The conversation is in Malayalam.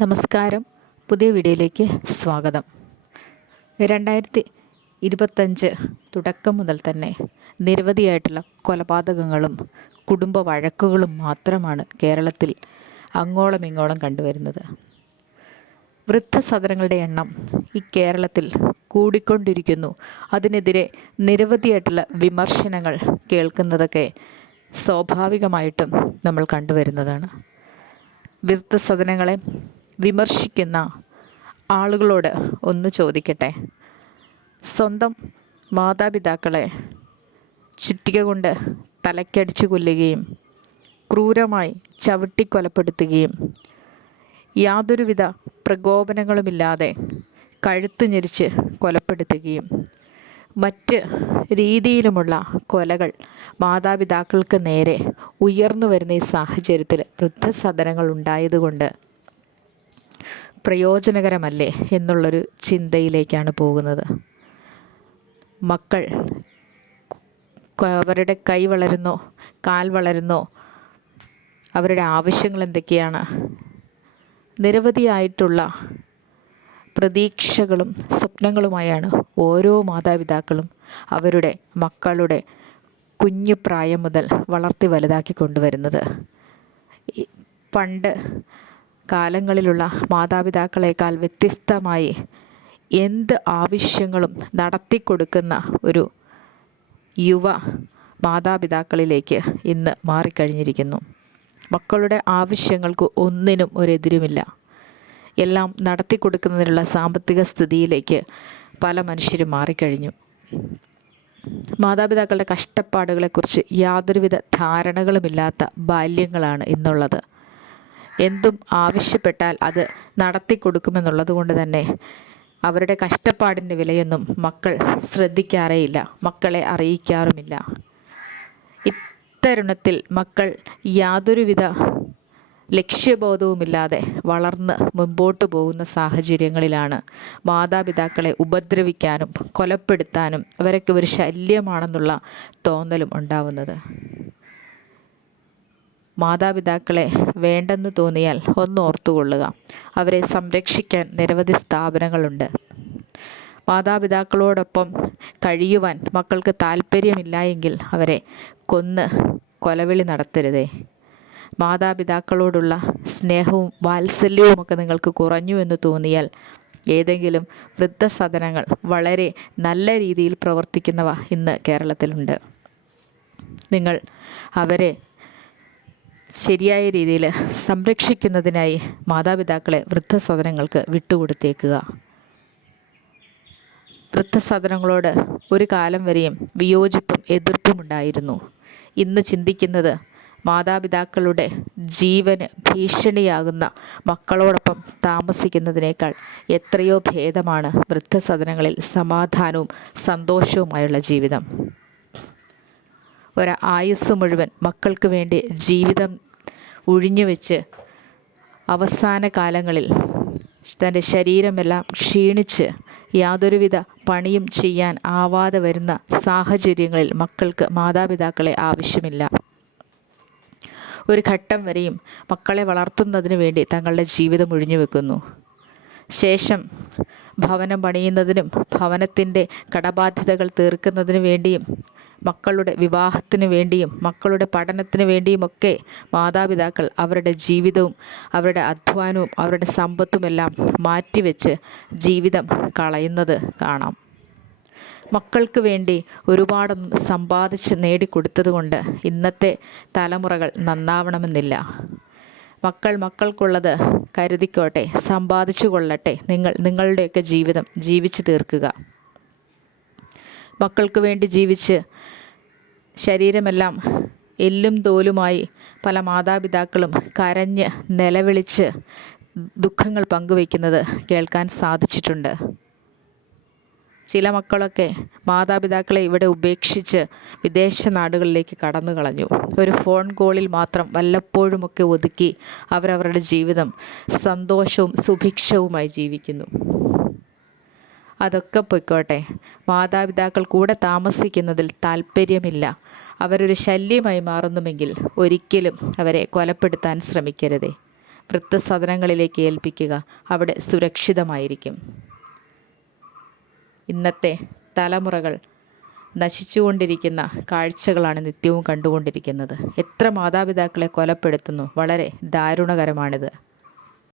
നമസ്കാരം. പുതിയ വീഡിയോയിലേക്ക് സ്വാഗതം. 2025 തുടക്കം മുതൽ തന്നെ നിരവധിയായിട്ടുള്ള കൊലപാതകങ്ങളും കുടുംബ വഴക്കുകളും മാത്രമാണ് കേരളത്തിൽ അങ്ങോളം ഇങ്ങോളം കണ്ടുവരുന്നത്. വൃദ്ധസദനങ്ങളുടെ എണ്ണം ഈ കേരളത്തിൽ കൂടിക്കൊണ്ടിരിക്കുന്നു. അതിനെതിരെ നിരവധിയായിട്ടുള്ള വിമർശനങ്ങൾ കേൾക്കുന്നതൊക്കെ സ്വാഭാവികമായിട്ടും നമ്മൾ കണ്ടുവരുന്നതാണ്. വൃദ്ധസദനങ്ങളെ വിമർശിക്കുന്ന ആളുകളോട് ഒന്ന് ചോദിക്കട്ടെ. സ്വന്തം മാതാപിതാക്കളെ ചുറ്റിക കൊണ്ട് തലക്കടിച്ചു കൊല്ലുകയും ക്രൂരമായി ചവിട്ടിക്കൊലപ്പെടുത്തുകയും യാതൊരുവിധ പ്രകോപനങ്ങളുമില്ലാതെ കഴുത്ത് ഞെരിച്ച് കൊലപ്പെടുത്തുകയും മറ്റ് രീതിയിലുമുള്ള കൊലകൾ മാതാപിതാക്കൾക്ക് നേരെ ഉയർന്നു വരുന്ന ഈ സാഹചര്യത്തിൽ വൃദ്ധസദനങ്ങൾ ഉണ്ടായതുകൊണ്ട് പ്രയോജനകരമല്ലേ എന്നുള്ളൊരു ചിന്തയിലേക്കാണ് പോകുന്നത്. മക്കൾ അവരുടെ കൈ വളരുന്നോ, കാൽ വളരുന്നോ, അവരുടെ ആവശ്യങ്ങൾ എന്തൊക്കെയാണ്, നിരവധിയായിട്ടുള്ള പ്രതീക്ഷകളും സ്വപ്നങ്ങളുമായാണ് ഓരോ മാതാപിതാക്കളും അവരുടെ മക്കളുടെ കുഞ്ഞു പ്രായം മുതൽ വളർത്തി വലുതാക്കി കൊണ്ടുവരുന്നത്. പണ്ട് കാലങ്ങളിലുള്ള മാതാപിതാക്കളെക്കാൾ വ്യത്യസ്തമായി എന്ത് ആവശ്യങ്ങളും നടത്തിക്കൊടുക്കുന്ന ഒരു യുവ മാതാപിതാക്കളിലേക്ക് ഇന്ന് മാറിക്കഴിഞ്ഞിരിക്കുന്നു. മക്കളുടെ ആവശ്യങ്ങൾക്ക് ഒന്നിനും ഒരെതിരുമില്ല. എല്ലാം നടത്തിക്കൊടുക്കുന്നതിനുള്ള സാമ്പത്തിക സ്ഥിതിയിലേക്ക് പല മനുഷ്യരും മാറിക്കഴിഞ്ഞു. മാതാപിതാക്കളുടെ കഷ്ടപ്പാടുകളെക്കുറിച്ച് യാതൊരുവിധ ധാരണകളുമില്ലാത്ത ബാല്യങ്ങളാണ് ഇന്നുള്ളത്. എന്തും ആവശ്യപ്പെട്ടാൽ അത് നടത്തിക്കൊടുക്കുമെന്നുള്ളത് കൊണ്ട് തന്നെ അവരുടെ കഷ്ടപ്പാടിൻ്റെ വിലയൊന്നും മക്കൾ ശ്രദ്ധിക്കാറേയില്ല, മക്കളെ അറിയിക്കാറുമില്ല. ഇത്തരുണത്തിൽ മക്കൾ യാതൊരുവിധ ലക്ഷ്യബോധവുമില്ലാതെ വളർന്ന് മുമ്പോട്ട് പോകുന്ന സാഹചര്യങ്ങളിലാണ് മാതാപിതാക്കളെ ഉപദ്രവിക്കാനും കൊലപ്പെടുത്താനും അവരൊക്കെ ഒരു ശല്യമാണെന്നുള്ള തോന്നലും ഉണ്ടാവുന്നത്. മാതാപിതാക്കളെ വേണ്ടെന്ന് തോന്നിയാൽ ഒന്ന് ഓർത്തുകൊള്ളുക, അവരെ സംരക്ഷിക്കാൻ നിരവധി സ്ഥാപനങ്ങളുണ്ട്. മാതാപിതാക്കളോടൊപ്പം കഴിയുവാൻ മക്കൾക്ക് താല്പര്യമില്ല എങ്കിൽ അവരെ കൊന്ന് കൊലവിളി നടത്തരുതേ. മാതാപിതാക്കളോടുള്ള സ്നേഹവും വാത്സല്യവുമൊക്കെ നിങ്ങൾക്ക് കുറഞ്ഞു എന്ന് തോന്നിയാൽ ഏതെങ്കിലും വൃദ്ധസദനങ്ങൾ വളരെ നല്ല രീതിയിൽ പ്രവർത്തിക്കുന്നവ ഇന്ന് കേരളത്തിലുണ്ട്. നിങ്ങൾ അവരെ ശരിയായ രീതിയിൽ സംരക്ഷിക്കുന്നതിനായി മാതാപിതാക്കളെ വൃദ്ധസദനങ്ങൾക്ക് വിട്ടുകൊടുത്തേക്കുക. വൃദ്ധസദനങ്ങളോട് ഒരു കാലം വരെയും വിയോജിപ്പും എതിർപ്പും ഉണ്ടായിരുന്നു. ഇന്ന് ചിന്തിക്കുന്നത് മാതാപിതാക്കളുടെ ജീവന് ഭീഷണിയാകുന്ന മക്കളോടൊപ്പം താമസിക്കുന്നതിനേക്കാൾ എത്രയോ ഭേദമാണ് വൃദ്ധസദനങ്ങളിൽ സമാധാനവും സന്തോഷവുമായുള്ള ജീവിതം. ആയുസ് മുഴുവൻ മക്കൾക്ക് വേണ്ടി ജീവിതം ഒഴിഞ്ഞുവെച്ച് അവസാന കാലങ്ങളിൽ തൻ്റെ ശരീരമെല്ലാം ക്ഷീണിച്ച് യാതൊരുവിധ പണിയും ചെയ്യാൻ ആവാതെ വരുന്ന സാഹചര്യങ്ങളിൽ മക്കൾക്ക് മാതാപിതാക്കളെ ആവശ്യമില്ല. ഒരു ഘട്ടം വരെയും മക്കളെ വളർത്തുന്നതിന് വേണ്ടി തങ്ങളുടെ ജീവിതം ഒഴിഞ്ഞു വെക്കുന്നു. ശേഷം ഭവനം പണിയുന്നതിനും ഭവനത്തിൻ്റെ കടബാധ്യതകൾ തീർക്കുന്നതിന് വേണ്ടിയും മക്കളുടെ വിവാഹത്തിന് വേണ്ടിയും മക്കളുടെ പഠനത്തിന് വേണ്ടിയുമൊക്കെ മാതാപിതാക്കൾ അവരുടെ ജീവിതവും അവരുടെ അധ്വാനവും അവരുടെ സമ്പത്തുമെല്ലാം മാറ്റിവെച്ച് ജീവിതം കളയുന്നത് കാണാം. മക്കൾക്ക് വേണ്ടി ഒരുപാടൊന്നും സമ്പാദിച്ച് നേടിക്കൊടുത്തതുകൊണ്ട് ഇന്നത്തെ തലമുറകൾ നന്നാവണമെന്നില്ല. മക്കൾക്കുള്ളത് കരുതിക്കോട്ടെ, സമ്പാദിച്ചു കൊള്ളട്ടെ, നിങ്ങളുടെയൊക്കെ ജീവിതം ജീവിച്ചു തീർക്കുക. മക്കൾക്ക് വേണ്ടി ജീവിച്ച് ശരീരമെല്ലാം എല്ലും തോലുമായി പല മാതാപിതാക്കളും കരഞ്ഞ് നിലവിളിച്ച് ദുഃഖങ്ങൾ പങ്കുവയ്ക്കുന്നത് കേൾക്കാൻ സാധിച്ചിട്ടുണ്ട്. ചില മക്കളൊക്കെ മാതാപിതാക്കളെ ഇവിടെ ഉപേക്ഷിച്ച് വിദേശ നാടുകളിലേക്ക് കടന്നു കളഞ്ഞു. ഒരു ഫോൺ കോളിൽ മാത്രം വല്ലപ്പോഴുമൊക്കെ ഒതുക്കി അവരവരുടെ ജീവിതം സന്തോഷവും സുഭിക്ഷവുമായി ജീവിക്കുന്നു. അതൊക്കെ പൊയ്ക്കോട്ടെ, മാതാപിതാക്കൾ കൂടെ താമസിക്കുന്നതിൽ താല്പര്യമില്ല, അവരൊരു ശല്യമായി മാറുന്നുവെങ്കിൽ ഒരിക്കലും അവരെ കൊലപ്പെടുത്താൻ ശ്രമിക്കരുതേ. വൃദ്ധസദനങ്ങളിലേക്ക് ഏൽപ്പിക്കുക. അവിടെ സുരക്ഷിതമായിരിക്കും. ഇന്നത്തെ തലമുറകൾ നശിച്ചുകൊണ്ടിരിക്കുന്ന കാഴ്ചകളാണ് നിത്യവും കണ്ടുകൊണ്ടിരിക്കുന്നത്. എത്ര മാതാപിതാക്കളെ കൊലപ്പെടുത്തുന്നു. വളരെ ദാരുണകരമാണിത്.